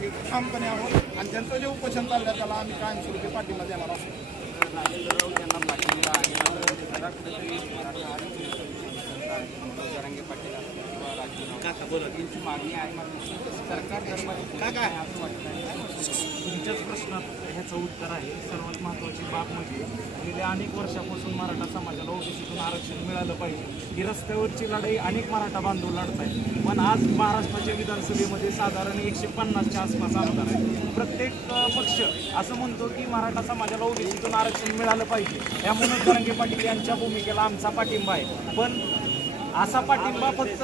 ते ठामपणे आहोत आणि त्यांचं जे उपोषण चाललं त्याला आम्ही कायमस्वरूपी पाठिंबा देणार आहोत. राजेंद्र राऊत यांना पाठिंबा आहे जरा कुठेतरी मराठा जरांगे पाटील असतील किंवा राजेंद्र यांची मागणी आहे मात्र सरकार धर्माची काय असं वाटतं. तुमच्याच प्रश्नात ह्याचं उत्तर आहे. सर्वात महत्त्वाची बाब म्हणजे गेल्या अनेक वर्षापासून मराठा समाजाला ओबीसीतून आरक्षण मिळालं पाहिजे ही रस्त्यावरची लढाई अनेक मराठा बांधव लढत आहेत. पण आज महाराष्ट्राच्या विधानसभेमध्ये साधारण 150च्या आसपास आमदार आहे. प्रत्येक पक्ष असं म्हणतो की मराठा समाजाला ओबीसीतून आरक्षण मिळालं पाहिजे. या मनोज जरांगे पाटील यांच्या भूमिकेला आमचा पाठिंबा आहे. पण असा पाठिंबा फक्त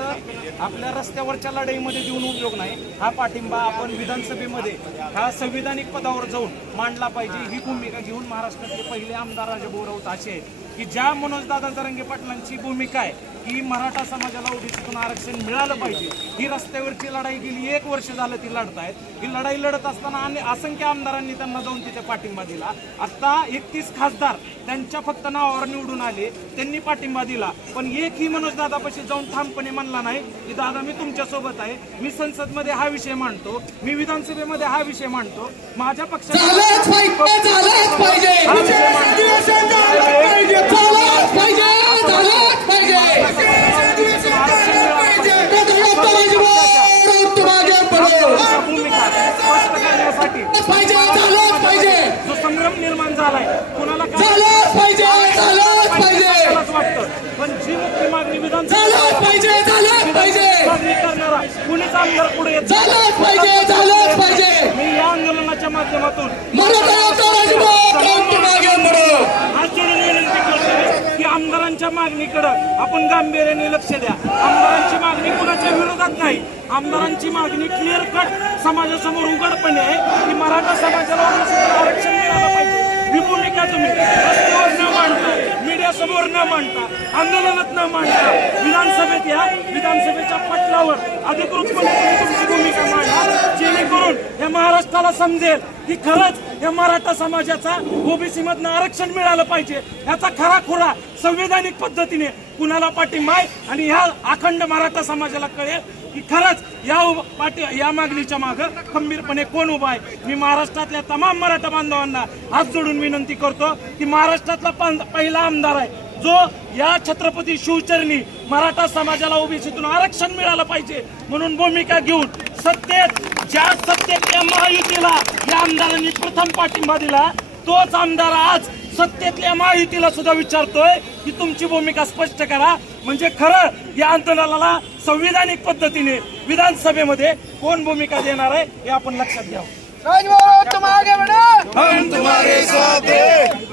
आपल्या रस्त्यावरच्या लढाईमध्ये देऊन उपयोग नाही. हा पाठिंबा आपण विधानसभेमध्ये ह्या संविधानिक पदावर जाऊन मांडला पाहिजे. ही भूमिका घेऊन महाराष्ट्रातले पहिले आमदार राजाभाऊ राऊत असे आहेत की ज्या मनोजदादा जरांगे पाटलांची भूमिका आहे की मराठा समाजाला ओबीसीतून आरक्षण मिळालं पाहिजे. ही रस्त्यावरची लढाई गेली 1 वर्ष झालं ती लढतायत. ही लढाई लढत असताना असंख्य आमदारांनी त्यांना जाऊन तिथे पाठिंबा दिला. आता 31 खासदार त्यांच्या फक्त नावावर निवडून आले, त्यांनी पाठिंबा दिला. पण एकही मनोजदादापाशी जाऊन ठामपणे म्हणला नाही की दादा मी तुमच्यासोबत आहे, मी संसदमध्ये हा विषय मांडतो, मी विधानसभेमध्ये हा विषय मांडतो, माझ्या पक्षाला जो संग्राम निर्माण झालाय कुणाला वाटतं. पण जी मुख्य मागणी विधानसभा मागणी करणारा कुणीच आमदार पुढे येत मी या आंदोलनाच्या माध्यमातून विनंती करतो की आमदारांच्या मागणीकडे आपण गांभीर्याने लक्ष द्या. आमदारांची मागणी कुणाच्या विरोधात नाही. आमदारांची मागणी क्लिअर कट समाजासमोर उघडपणे आहे की मराठा समाजाला आरक्षण मिळालं पाहिजे. ही भूमिका तुम्ही रस्त्यावर न मांडता, मीडियासमोर न मांडता, आंदोलनात न मांडता विधानसभेत या विधानसभेच्या पटलावर अधिकृतपणे तुमची भूमिका मांडा, जेणेकरून या महाराष्ट्राला समजेल की खरंच या मराठा समाजाचा ओबीसी मधनं आरक्षण मिळालं पाहिजे. याचा खराखुरा संवैधानिक पद्धतीने कुणाला पाठिंबा आहे आणि ह्या अखंड मराठा समाजाला कळेल की खरंच या मागणीच्या मागं खंबीरपणे कोण उभा आहे. मी महाराष्ट्रातल्या तमाम मराठा बांधवांना हात जोडून विनंती करतो की महाराष्ट्रातला पहिला आमदार आहे जो या छत्रपती शिवचरणी मराठा समाजाला ओबीसीतून आरक्षण मिळालं पाहिजे म्हणून भूमिका घेऊन ज्या सत्तेतल्या महायुतीला या आमदारांनी प्रथम पाठिंबा दिला तोच आमदार आज सत्तेतल्या महायुतीला सुद्धा विचारतोय की तुमची भूमिका स्पष्ट करा. म्हणजे खरं या आंदोलनाला संविधानिक पद्धतीने विधानसभेमध्ये कोण भूमिका देणार आहे हे आपण लक्षात घ्यावं. तुम आगे बढ़ो, हम तुम्हारे साथ हैं.